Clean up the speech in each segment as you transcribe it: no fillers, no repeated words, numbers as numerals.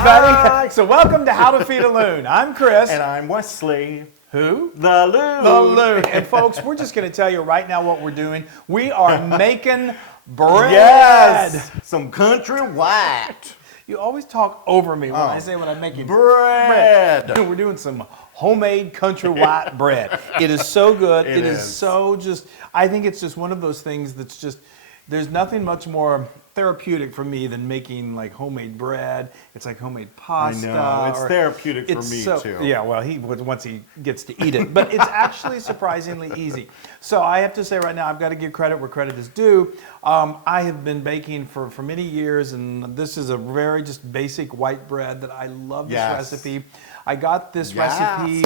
everybody. Hi. So welcome to How to Feed a Loon. I'm Chris. And I'm Wesley. Who? The Loon. The Loon. And folks, we're just going to tell you right now what we're doing. We are making bread. Yes. Some country white. You always talk over me when I say when I'm making bread. We're doing some homemade country white bread. It is so good. It is so just, I think it's just one of those things that's just, there's nothing much more therapeutic for me than making like homemade bread. It's like homemade pasta. I know. It's therapeutic for me too. Yeah, well, once he gets to eat it. But it's actually surprisingly easy. So I have to say right now, I've got to give credit where credit is due. I have been baking for many years, and this is a very just basic white bread that I love this recipe. I got this recipe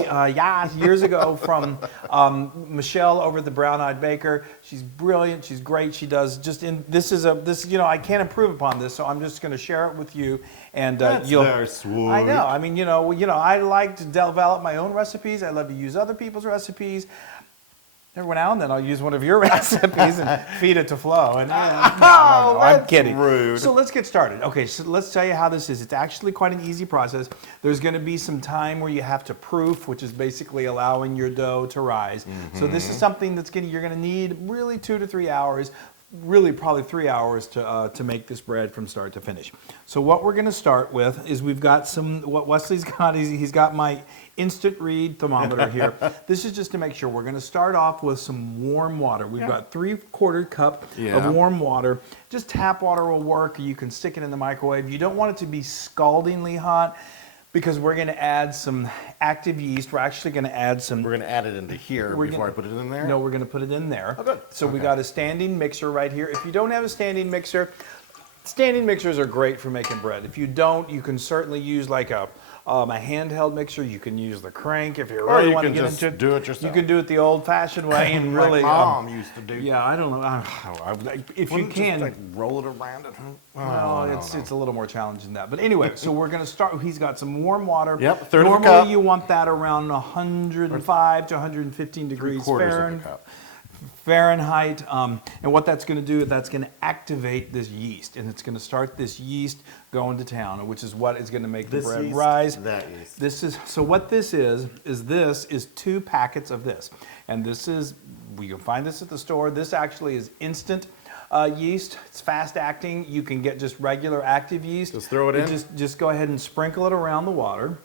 years ago from Michelle over at the Brown Eyed Baker. She's brilliant. She's great. She does I can't improve upon this, so I'm just going to share it with you. And That's very sweet. I know. I mean, I like to develop my own recipes. I love to use other people's recipes. Every now and then I'll use one of your recipes and feed it to Flo. And I'm kidding. Rude. So let's get started. Okay, so let's tell you how this is. It's actually quite an easy process. There's going to be some time where you have to proof, which is basically allowing your dough to rise. So this is something that's you're going to need really 2 to 3 hours. Really probably 3 hours to make this bread from start to finish. So what we're going to start with is we've got what Wesley's got. He's got my instant read thermometer here. This is just to make sure. We're going to start off with some warm water. We've got 3/4 cup of warm water. Just tap water will work. You can stick it in the microwave. You don't want it to be scaldingly hot, because we're going to add some active yeast. We're actually going to add some... We're going to add it into here before I put it in there? No, we're going to put it in there. Oh, good. So we got a standing mixer right here. If you don't have a standing mixer, standing mixers are great for making bread. If you don't, you can certainly use like a handheld mixer. You can use the crank if you really want to get into it. Do it yourself. You can do it the old-fashioned way and really... My mom used to do. Yeah, I don't know. If you can... Just like roll it around it. Well, it's a little more challenging than that. But anyway, so we're going to start. He's got some warm water. Yep, third Normally, of a cup. you want that around 105 to 115 degrees Fahrenheit. And what that's going to do, that's going to activate this yeast, and it's going to start this yeast going to town, which is what is going to make the bread rise. That yeast. What this is 2 packets of this, and this is, we can find this at the store. This actually is instant yeast. It's fast acting. You can get just regular active yeast. Just throw it in? Just go ahead and sprinkle it around the water.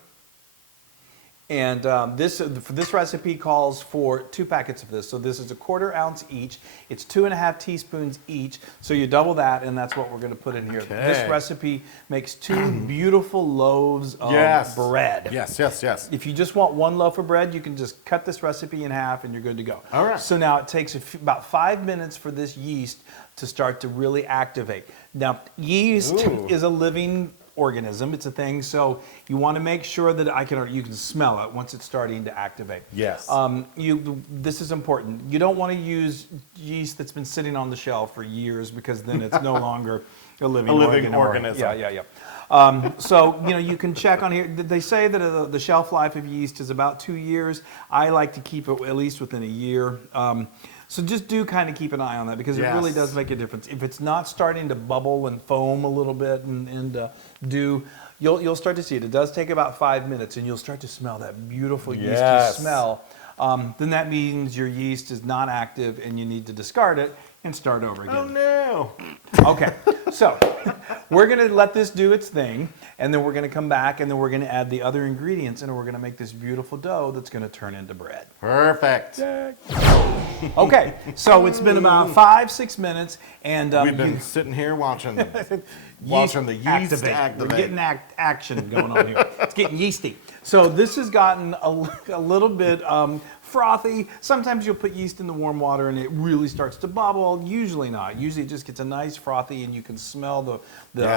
And this recipe calls for 2 packets of this. So this is 1/4 ounce each. It's 2.5 teaspoons each. So you double that, and that's what we're going to put in here. Okay. This recipe makes 2 beautiful loaves of bread. Yes. If you just want 1 loaf of bread, you can just cut this recipe in half, and you're good to go. All right. So now it takes about 5 minutes for this yeast to start to really activate. Now, yeast is a living organism. It's a thing, so you want to make sure that you can smell it once it's starting to activate. Yes. This is important. You don't want to use yeast that's been sitting on the shelf for years, because then it's no longer a living organism. So you can check on here. They say that the shelf life of yeast is about 2 years. I like to keep it at least within a year. So just do kind of keep an eye on that, because it really does make a difference. If it's not starting to bubble and foam a little bit you'll start to see it. It does take about 5 minutes, and you'll start to smell that beautiful yeasty smell. Then that means your yeast is not active, and you need to discard it and start over again. Oh no! Okay, so we're going to let this do its thing, and then we're going to come back, and then we're going to add the other ingredients, and we're going to make this beautiful dough that's going to turn into bread. Perfect. Okay, so it's been about 5-6 minutes, and we've been sitting here watching the yeast activate. We're getting action going on here. It's getting yeasty. So this has gotten a little bit frothy. Sometimes you'll put yeast in the warm water and it really starts to bubble. Usually not. Usually it just gets a nice frothy, and you can smell the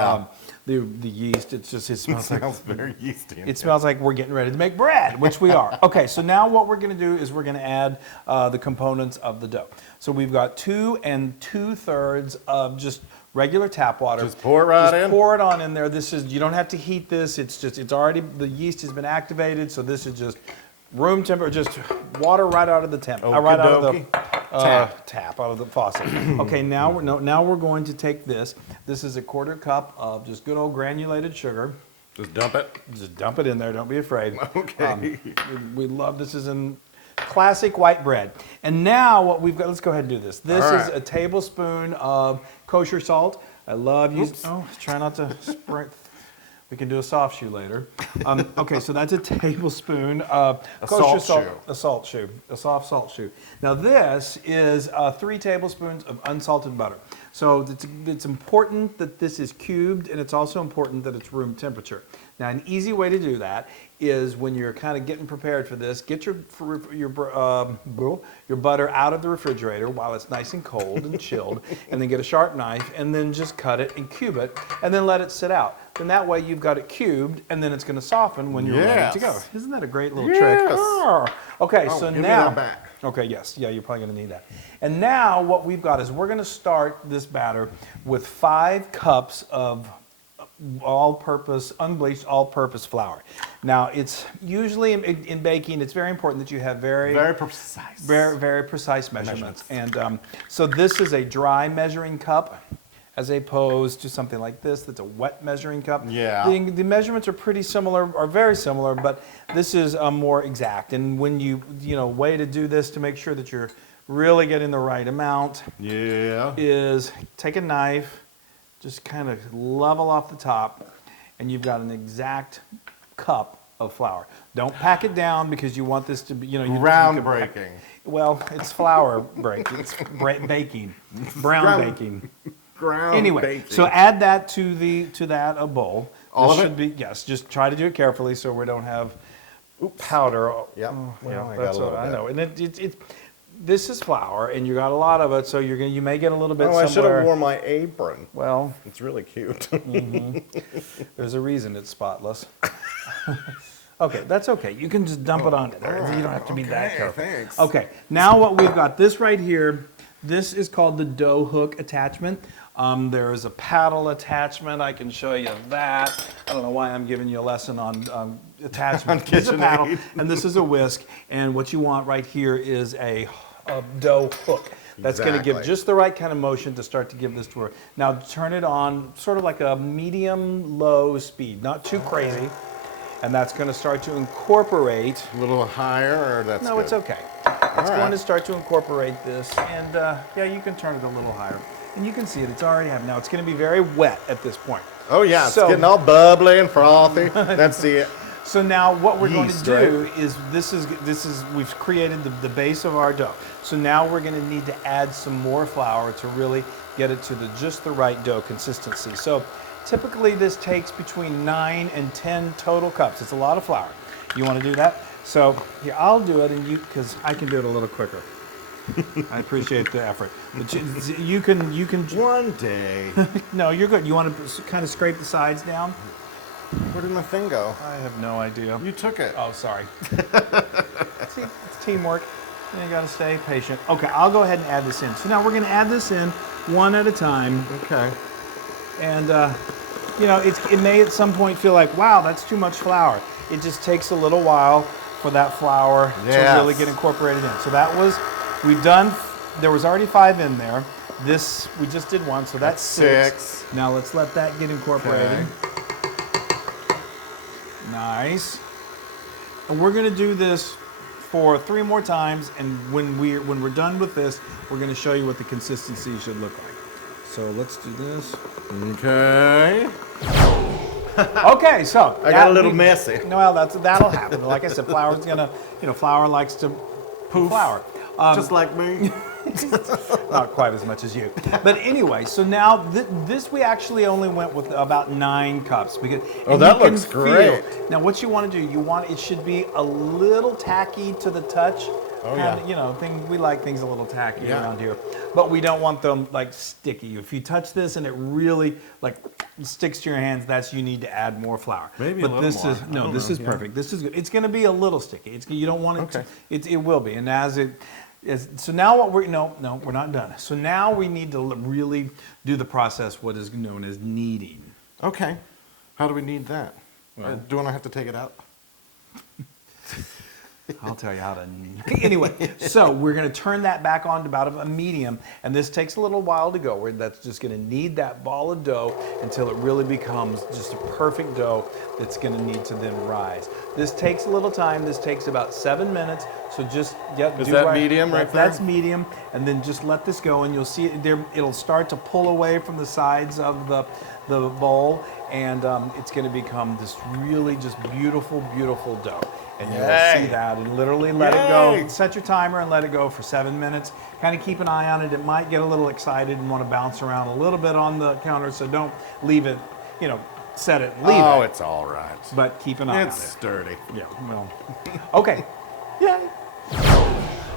yeast. It smells very yeasty. It smells like we're getting ready to make bread, which we are. Okay, so now what we're going to do is we're going to add the components of the dough. So we've got 2 2/3 of just regular tap water. Just pour it right in? Just pour it on in there. You don't have to heat this. It's already, the yeast has been activated, so this is just room temperature, just water right out of the right out of the tap, out of the faucet. Okay, now we're going to take this. This is 1/4 cup of just good old granulated sugar. Just dump it. Just dump it in there. Don't be afraid. Okay. We love this. Is in classic white bread. And now what we've got. Let's go ahead and do this. This All is right. a tablespoon of kosher salt. I love using. Oops. Oh, try not to spray. We can do a soft shoe later. Okay, so that's a tablespoon of kosher salt shoe. A salt shoe, a soft salt shoe. Now this is 3 tablespoons of unsalted butter. So it's important that this is cubed, and it's also important that it's room temperature. Now an easy way to do that is when you're kind of getting prepared for this, get your butter out of the refrigerator while it's nice and cold and chilled, and then get a sharp knife and then just cut it and cube it, and then let it sit out. Then that way you've got it cubed, and then it's going to soften when you're ready to go. Isn't that a great little trick? Okay, so give me now. that back. Okay, yes, yeah, you're probably going to need that. And now what we've got is we're going to start this batter with 5 cups of all-purpose, unbleached all-purpose flour. Now, it's usually in baking, it's very important that you have very precise. very precise measurements. And so this is a dry measuring cup, as opposed to something like this that's a wet measuring cup. Yeah. The measurements are pretty similar, or very similar, but this is more exact. And when way to do this to make sure that you're really getting the right amount is take a knife, just kind of level off the top, and you've got an exact cup of flour. Don't pack it down because you want this to be, Groundbreaking. Well, it's flour breaking. It's baking, brown baking. Anyway, Baking. so add that to that a bowl. All This of should be, yes. Just try to do it carefully so we don't have powder. Yep. Oh, Yeah, well, I that's got a little what I bit. know. And this is flour, and you got a lot of it, so you may get a little bit Oh, I should somewhere. have worn my apron. Well, It's really cute. there's a reason it's spotless. Okay, that's okay. You can just dump it on there. You don't have to be that careful. Thanks. Okay, now what we've got, this right here, this is called the dough hook attachment. There is a paddle attachment. I can show you that. I don't know why I'm giving you a lesson on attachment. This is a paddle, and this is a whisk. And what you want right here is a dough hook. That's going to give Exactly. just the right kind of motion to start to give this to her. Now turn it on sort of like a medium-low speed, not too crazy. And that's going to start to incorporate. A little higher, or that's No, good? it's okay. It's right. going to start to incorporate this, and yeah, you can turn it a little higher. And you can see it, it's already happening. Now, it's going to be very wet at this point. Oh yeah, it's So- getting all bubbly and frothy. That's the So now what we're Yeast, going to do is this is we've created the base of our dough. So now we're going to need to add some more flour to really get it to just the right dough consistency. So typically this takes between 9 and 10 total cups. It's a lot of flour. You want to do that? So here, I'll do it, and because I can do it a little quicker. I appreciate the effort. But you can. one day. No, you're good. You want to kind of scrape the sides down? Where did my thing go? I have no idea. You took it. Oh, sorry. See, it's teamwork. You got to stay patient. Okay, I'll go ahead and add this in. So now we're going to add this in one at a time. Okay. And, it may at some point feel like, wow, that's too much flour. It just takes a little while for that flour to really get incorporated in. So there was already 5 in there. This, we just did 1, so that's 6. Now let's let that get incorporated. Okay. Nice. And we're going to do this for 3 more times, and when we're done with this, we're going to show you what the consistency should look like. So let's do this. Okay. Okay, so I got a little messy. No, well, that'll happen. Like I said, flour's gonna, flour likes to poof flour. Just like me. Not quite as much as you. But anyway, so now this we actually only went with about 9 cups because. Oh, and that you can looks great. Now, what you want to do, it should be a little tacky to the touch. Oh, Kinda, yeah. We like things a little tacky Yeah. around here, but we don't want them like sticky. If you touch this and it really sticks to your hands, you need to add more flour. Maybe but a little this more. is no, I don't this know, is yeah. perfect. This is good. It's going to be a little sticky. You don't want it. Okay. It will be, and as it. So now what we're we're not done. So now we need to really do the process, what is known as kneading. Okay. How do we need that? Well- Do I have to take it out? I'll tell you how to. Anyway, so we're going to turn that back on to about a medium, and this takes a little while to go. That's just going to knead that ball of dough until it really becomes just a perfect dough that's going to need to then rise. This takes a little time. This takes about 7 minutes. So just Is that medium right there? That's medium, and then just let this go, and you'll see it there. It'll start to pull away from the sides of the bowl, and it's going to become this really just beautiful, beautiful dough. And you'll see that, and literally let it go. Set your timer and let it go for 7 minutes. Kind of keep an eye on it. It might get a little excited and want to bounce around a little bit on the counter, so don't leave it, set it and leave it. Oh, it's all right. But keep an eye on it. It's sturdy. Yeah, well, okay. Yay.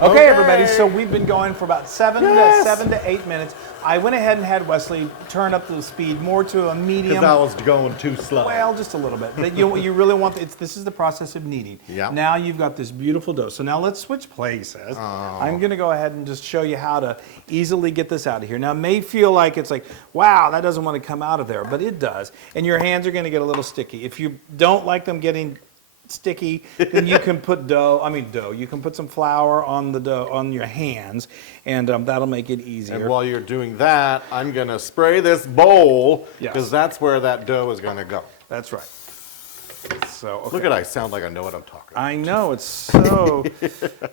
Okay, everybody, so we've been going for about 7 to 8 minutes. I went ahead and had Wesley turn up the speed more to a medium. Because I was going too slow. Well, just a little bit. But you really want, this is the process of kneading. Yeah. Now you've got this beautiful dough. So now let's switch places. I'm going to go ahead and just show you how to easily get this out of here. Now it may feel like it's like, wow, that doesn't want to come out of there, but it does. And your hands are going to get a little sticky. If you don't like them getting sticky, then you can put you can put some flour on the dough on your hands, and that'll make it easier. And while you're doing that, I'm going to spray this bowl, Yes. because that's where that dough is going to go. That's right. So okay. Look at I sound like I know what I'm talking about. I know, it's so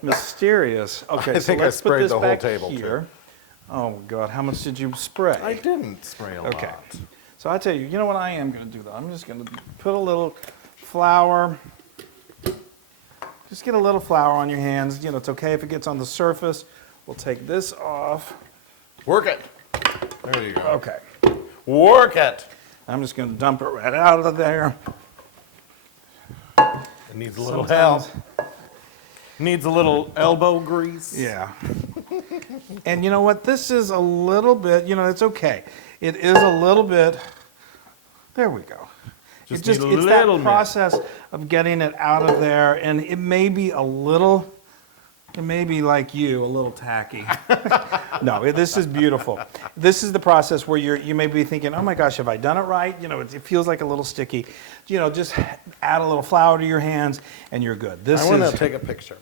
mysterious. Okay, I so think I let's put sprayed this the whole back table, here. too. Oh God, how much did you spray? I didn't spray a Okay. lot. So I tell you, you know what I am going to do though? I'm just going to put a little flour. Just get a little flour on your hands. It's okay if it gets on the surface. We'll take this off. Work it. There you go. Okay. Work it. I'm just going to dump it right out of there. It needs a little help. Needs a little elbow grease. Yeah. And you know what? This is a little bit, it's okay. It is a little bit, there we go. Just it's need a that little bit. process of getting it out of there, and it may be like you, a little tacky. No, this is beautiful. This is the process where you may be thinking, oh my gosh, have I done it right? It feels like a little sticky. Just add a little flour to your hands, and you're good. I want to take a picture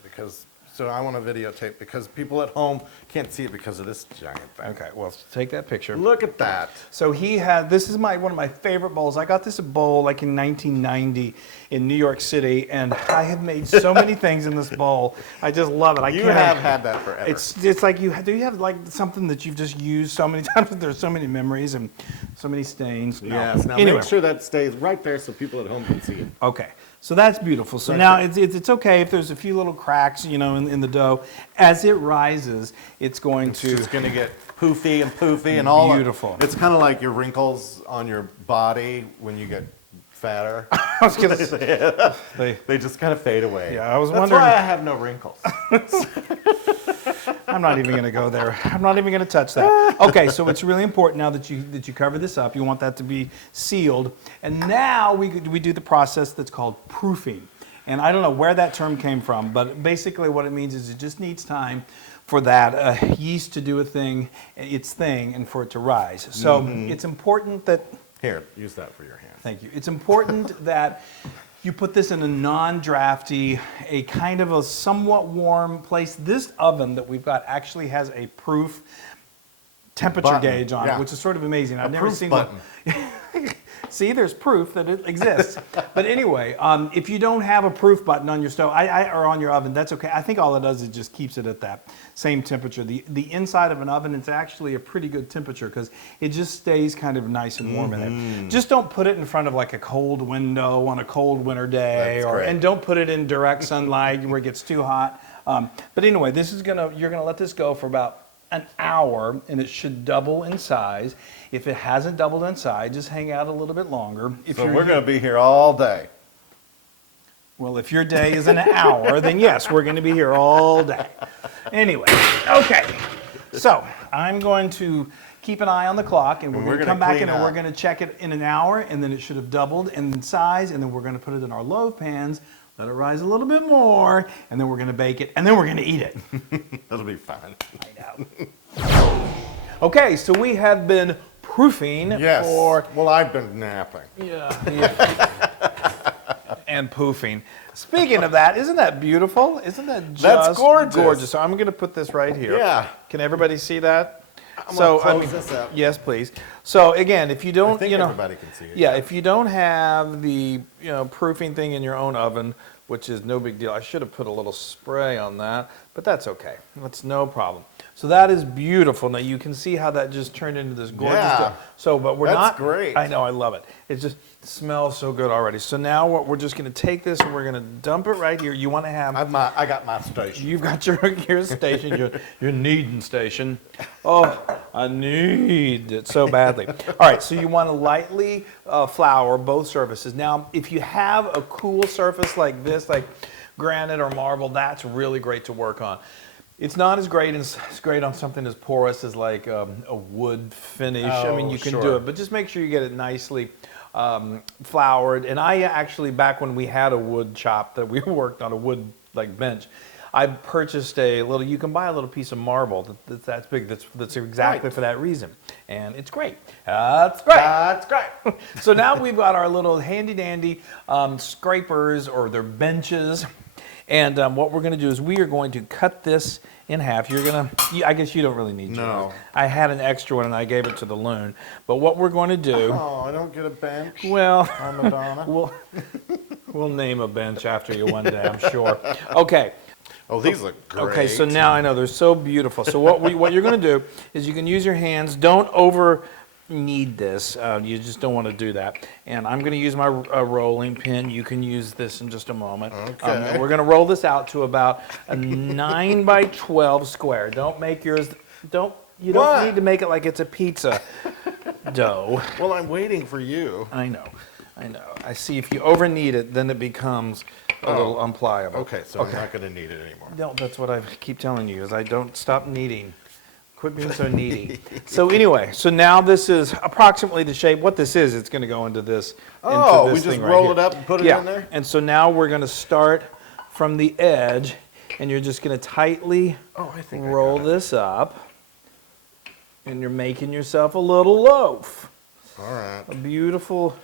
so I want to videotape because people at home can't see it because of this giant thing. Okay, well, take that picture. Look at that. So this is one of my favorite bowls. I got this bowl like in 1990 in New York City, and I have made so many things in this bowl. I just love it. You have had that forever. It's like do you have like something that you've just used so many times that there's so many memories and so many stains? No. Yes. Now Anyway. make sure that stays right there so people at home can see it. Okay, so that's beautiful. So now it's okay if there's a few little cracks, in the dough. As it rises, it's going to... It's going to get poofy and all. Beautiful. It's kind of like your wrinkles on your body when you get fatter. I was going to say... They just kind of fade away. Yeah, I was That's wondering... why I have no wrinkles. I'm not even going to go there. I'm not even going to touch that. Okay, so it's really important now that you cover this up. You want that to be sealed. And now we do the process that's called proofing. And I don't know where that term came from, but basically what it means is it just needs time for that yeast to do its thing, and for it to rise. So it's important that... Here, use that for your hand. Thank you. It's important that you put this in a non-drafty, a kind of a somewhat warm place. This oven that we've got actually has a proof temperature gauge on it, which is sort of amazing. I've never seen one. See, there's proof that it exists. But anyway, if you don't have a proof button on your stove or on your oven, that's okay. I think all it does is just keeps it at that same temperature. The inside of an oven, it's actually a pretty good temperature because it just stays kind of nice and warm in there. Just don't put it in front of like a cold window on a cold winter day, and don't put it in direct sunlight where it gets too hot. But anyway, you're gonna let this go for about an hour, and it should double in size. If it hasn't doubled in size, just hang out a little bit longer. So we're going to be here all day. Well, if your day is an hour, then yes, we're going to be here all day. Anyway, okay. So I'm going to keep an eye on the clock, and we're going to come back in and we're going to check it in an hour, and then it should have doubled in size, and then we're going to put it in our loaf pans, let it rise a little bit more, and then we're going to bake it, and then we're going to eat it. That'll be fun. I know. Okay, so we have been proofing Yes. for... Well, I've been napping. Yeah. and poofing. Speaking of that, isn't that beautiful? Isn't that just That's gorgeous. So I'm going to put this right here. Yeah. Can everybody see that? I'm gonna close this up. Yes, please. So again, if you don't, I think everybody can see it. yeah, if you don't have the proofing thing in your own oven, which is no big deal. I should have put a little spray on that, but that's okay. That's no problem. So that is beautiful. Now you can see how that just turned into this gorgeous. Yeah. So, but we're That's not. great. I know. I love it. It just smells so good already. So now what we're just going to take this and we're going to dump it right here. You want to have. I got my station. You've got your station, your kneading station. Oh, I need it so badly. All right, so you want to lightly flour both surfaces. Now, if you have a cool surface like this, like granite or marble, that's really great to work on. It's not as great as great on something as porous as like a wood finish. I mean, you can do it, but just make sure you get it nicely floured. And I actually, back when we had a wood shop that we worked on, a wood like bench, I purchased a little. You can buy a little piece of marble that's big. That's exactly for that reason, and it's great. That's great. That's great. So now we've got our little handy dandy scrapers, or their benches. And what we're going to do is we are going to cut this in half. You're going to, I guess you don't really need to. No. I had an extra one and I gave it to the Loon. But what we're going to do. Oh, I don't get a bench. Well, Madonna. we'll name a bench after you one day, I'm sure. Okay. Oh, these look great. Okay, so now I know they're so beautiful. So what you're going to do is you can use your hands. Don't over knead this. You just don't want to do that. And I'm going to use my rolling pin. You can use this in just a moment. Okay. We're going to roll this out to about a 9 by 12 square. Don't make yours. You don't need to make it like it's a pizza dough. Well, I'm waiting for you. I know. I see. If you over knead it, then it becomes a little unpliable. Okay, so I'm not going to need it anymore. No, that's what I keep telling you. Is I don't stop kneading. Quit being so needy. So anyway, so now this is approximately the shape. What this is, it's going to go into this. Oh, into this we just thing right roll here. it up and put it in there? And so now we're going to start from the edge, and you're just going to tightly roll this up, and you're making yourself a little loaf. All right. A beautiful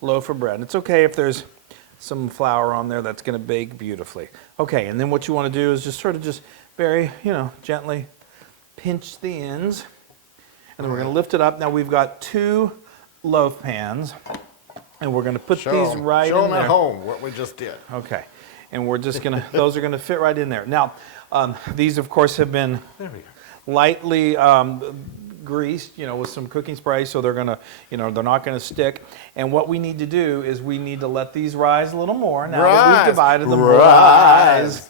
loaf of bread. And it's okay if there's some flour on there. That's going to bake beautifully. Okay, and then what you want to do is just sort of just very, gently pinch the ends, and then we're going to lift it up. Now we've got 2 loaf pans, and we're going to put these right in there. Show them at home what we just did. Okay, and we're just going to, those are going to fit right in there. Now, these of course have been lightly greased, with some cooking spray, so they're going to, they're not going to stick. And what we need to do is we need to let these rise a little more. Now that we've divided them. Rise.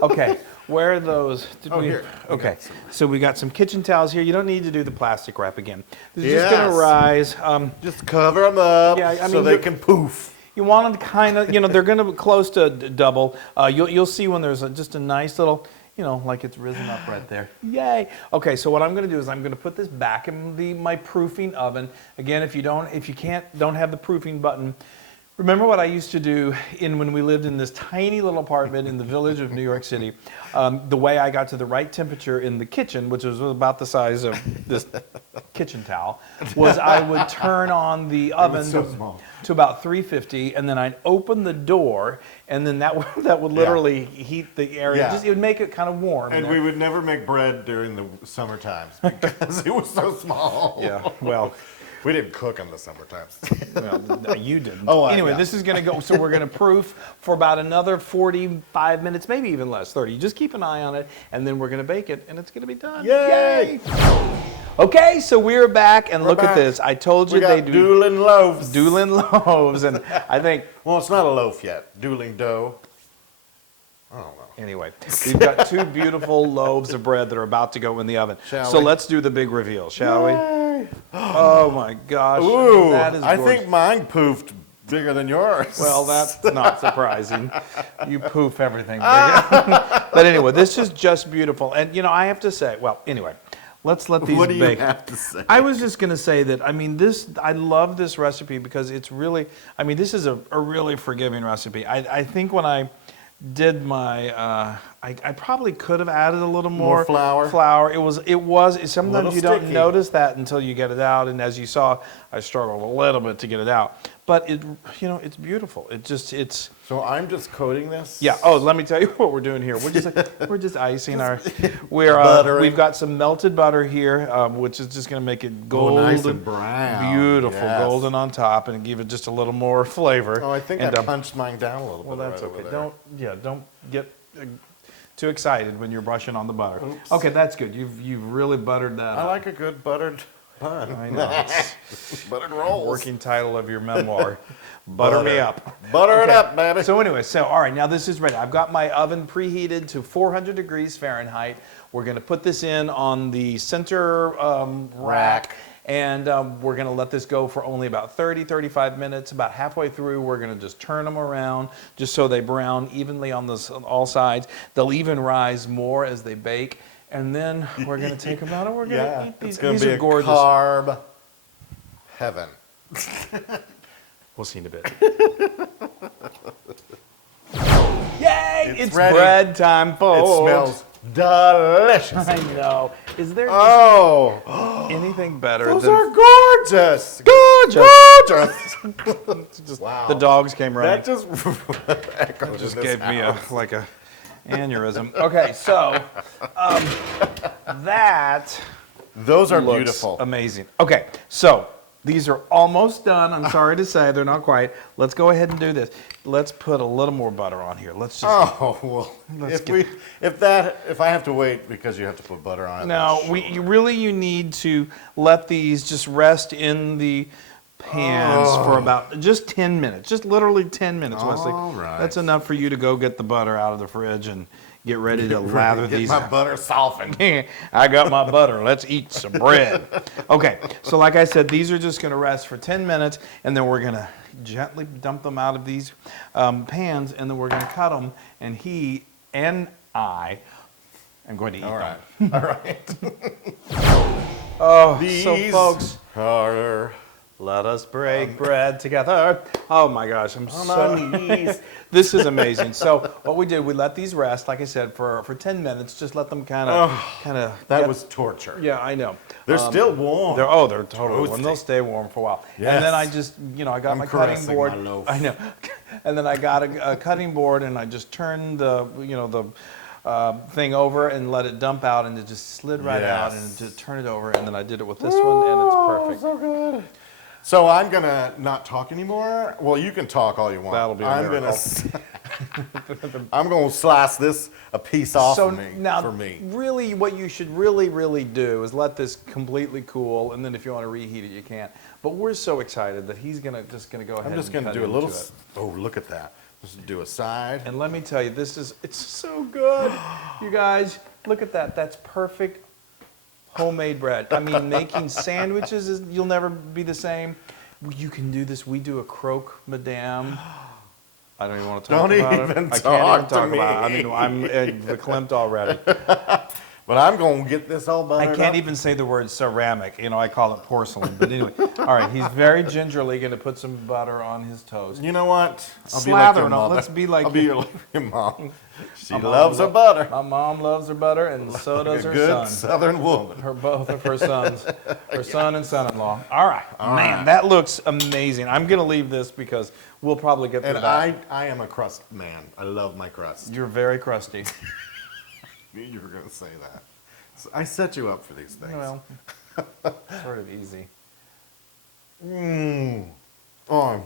Okay. Where are those? Here. Okay, so we got some kitchen towels here. You don't need to do the plastic wrap again. This is just going to rise. Just cover them up so they can poof. You want them to kind of, they're going to be close to double. You'll see when there's just a nice little, like it's risen up right there. Yay. Okay, so what I'm going to do is I'm going to put this back in my proofing oven. Again, if you don't have the proofing button, remember what I used to do when we lived in this tiny little apartment in the village of New York City. The way I got to the right temperature in the kitchen, which was about the size of this kitchen towel, was I would turn on the oven to about 350, and then I'd open the door, and then that would literally heat the area. Yeah. It would make it kind of warm. And we would never make bread during the summer times because it was so small. Yeah, well. We didn't cook in the summer times. Well, you didn't. Anyway, this is going to go, so we're going to proof for about another 45 minutes, maybe even less, 30. Just keep an eye on it, and then we're going to bake it, and it's going to be done. Yay! Okay, so we're back, and look at this. I told you they do dueling loaves. Dueling loaves, and I think... Well, it's not a loaf yet. Dueling dough. I don't know. Anyway, we've got 2 beautiful loaves of bread that are about to go in the oven. Shall we? Let's do the big reveal, shall Yay. we? Oh my gosh. Ooh, that is I gorgeous. think mine poofed bigger than yours. Well, that's not surprising. You poof everything bigger. But anyway, this is just beautiful. And, I have to say, well, anyway, let's let these bake. What do you have to say? I was just going to say that, I love this recipe because it's really, this is a really forgiving recipe. I think when I did my I probably could have added a little More flour? Flour. Sometimes Little you don't sticky. notice that until you get it out. And as you saw, I struggled a little bit to get it out. But it's beautiful. It's. So I'm just coating this? Yeah. Oh, let me tell you what we're doing here. We're just icing Buttering. We've got some melted butter here, which is just going to make it golden, nice and brown. beautiful, Yes. golden on top, and give it just a little more flavor. Oh, I think and, I punched mine down a little bit. well, that's right okay. over there. Don't get too excited when you're brushing on the butter. Oops. Okay, that's good. You've really buttered that. I up. like a good buttered bun. I know. Buttered rolls. Working title of your memoir. Butter me up. Butter it Okay. up, baby. So anyway, all right, now this is ready. I've got my oven preheated to 400 degrees Fahrenheit. We're going to put this in on the center rack. And we're going to let this go for only about 30, 35 minutes. About halfway through, we're going to just turn them around just so they brown evenly on all sides. They'll even rise more as they bake. And then we're going to take them out and we're going to eat these. It's going These to be are a gorgeous. carb heaven. We'll see in a bit. Yay! It's ready. bread time, It folks. smells delicious. I know. Is there Oh, anything better those than are gorgeous. gorgeous? Gorgeous. Wow. The dogs came running. That just echoed Just in this gave me house. a aneurysm. Okay, so that Those are looks beautiful. amazing. Okay, so these are almost done. I'm sorry to say they're not quite. Let's go ahead and do this. Let's put a little more butter on here. Let's just. Oh well, if I have to wait because you have to put butter on it. No, then you need to let these just rest in the pans for about just 10 minutes. Just literally 10 minutes, Wesley. All right. That's enough for you to go get the butter out of the fridge and get ready to lather Get these. my butter softened. I got my butter. Let's eat some bread. Okay, so like I said, these are just going to rest for 10 minutes, and then we're going to gently dump them out of these pans, and then we're going to cut them, and he and I am going to eat All right. them. All right. Oh, These so folks, are let us break bread together. Oh my gosh, I'm on so... my knees. This is amazing. So what we did, we let these rest, like I said, for 10 minutes. Just let them kind of. That was torture. Yeah, I know. They're still warm. They're totally warm. Toasty. They'll stay warm for a while. Yes. And then I just, I got I'm my cutting caressing board. my loaf. I know. And then I got a cutting board, and I just turned the thing over and let it dump out, and it just slid right out, and just turn it over. And then I did it with this one, and it's perfect. So good. So I'm gonna not talk anymore. Well, you can talk all you want. That'll be a I'm miracle. I'm gonna slice this a piece off So of me now, for me. really, what you should really do is let this completely cool, and then if you want to reheat it, you can. But we're so excited that he's just gonna go ahead. I'm just and gonna cut do a little. into it. Oh, look at that. Just do a side. And let me tell you, it's so good. You guys, look at that. That's perfect homemade bread. I mean, making sandwiches, you'll never be the same. You can do this. We do a croque madame. I don't even want to talk Don't about even it. I talk can't even to talk me. about it. I mean, I'm verklempt already. But I'm gonna get this all buttered I can't up. even say the word ceramic. I call it porcelain. But anyway, all right. He's very gingerly going to put some butter on his toast. You know what? I'll Slather be like your it on. mother. Let's be like- I'll be like your mom. She My mom loves her lo- butter. My mom loves her butter, and so Like does a her good son. Southern woman. Both of her sons, her son and son-in-law. All right, man, that looks amazing. I'm gonna leave this because we'll probably get through And that. I am a crust man. I love my crust. You're very crusty. Knew you were gonna say that. So I set you up for these things. Well, sort of easy. Oh,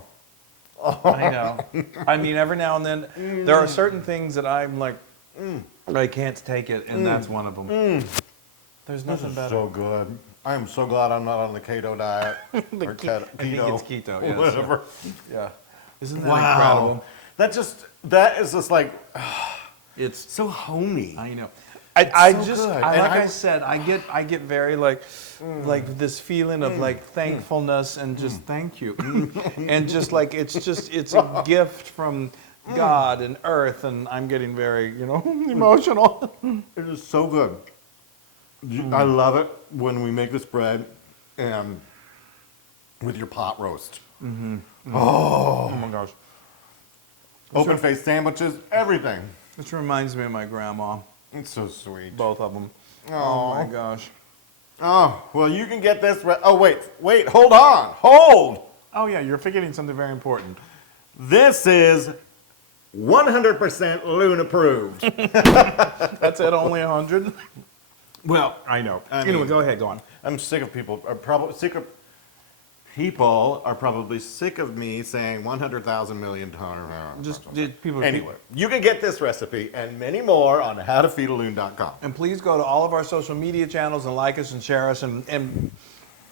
I know. I mean, every now and then, there are certain things that I'm like, I can't take it, and that's one of them. There's this nothing is better. so good. I am so glad I'm not on the keto diet. Or keto. I think it's keto. Yeah, Whatever. yeah. Isn't that Wow. incredible? That is just like It's so homey. I know. I so just, good. like And I I- said, I get very like this feeling of like thankfulness and just thank you, and just like it's a gift from God and earth, and I'm getting very emotional. It is so good. I love it when we make this bread and with your pot roast. Oh my gosh. Open faced sandwiches, everything. This reminds me of my grandma. It's so sweet. Both of them. Oh Aw. my gosh. Oh, well, you can get this. Oh, wait, hold on. Hold. Oh yeah, you're forgetting something very important. This is 100% Loon approved. That's it, only 100? Well, I know. Anyway, go ahead, go on. I'm sick of people are probably sick of me saying 100,000 million ton. Just people. Anyway, you can get this recipe and many more on howtofeedaloon.com. And please go to all of our social media channels and like us and share us and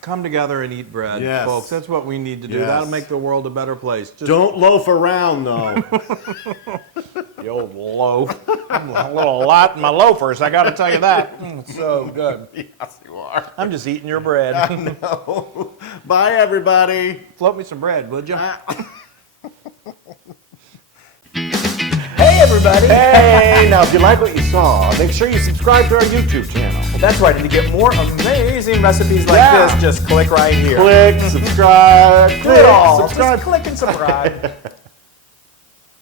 come together and eat bread, Yes. folks. That's what we need to do. Yes. That'll make the world a better place. Just Don't loaf around, though. the old loaf. I'm a little lot in my loafers, I got to tell you that. It's so good. Yes, you are. I'm just eating your bread. No. Bye, everybody. Float me some bread, would you? Hey everybody! Hey, now if you like what you saw, make sure you subscribe to our YouTube channel. That's right, and to get more amazing recipes like Yeah. this, just click right here. Click, subscribe, Do it all. subscribe. Just click and subscribe.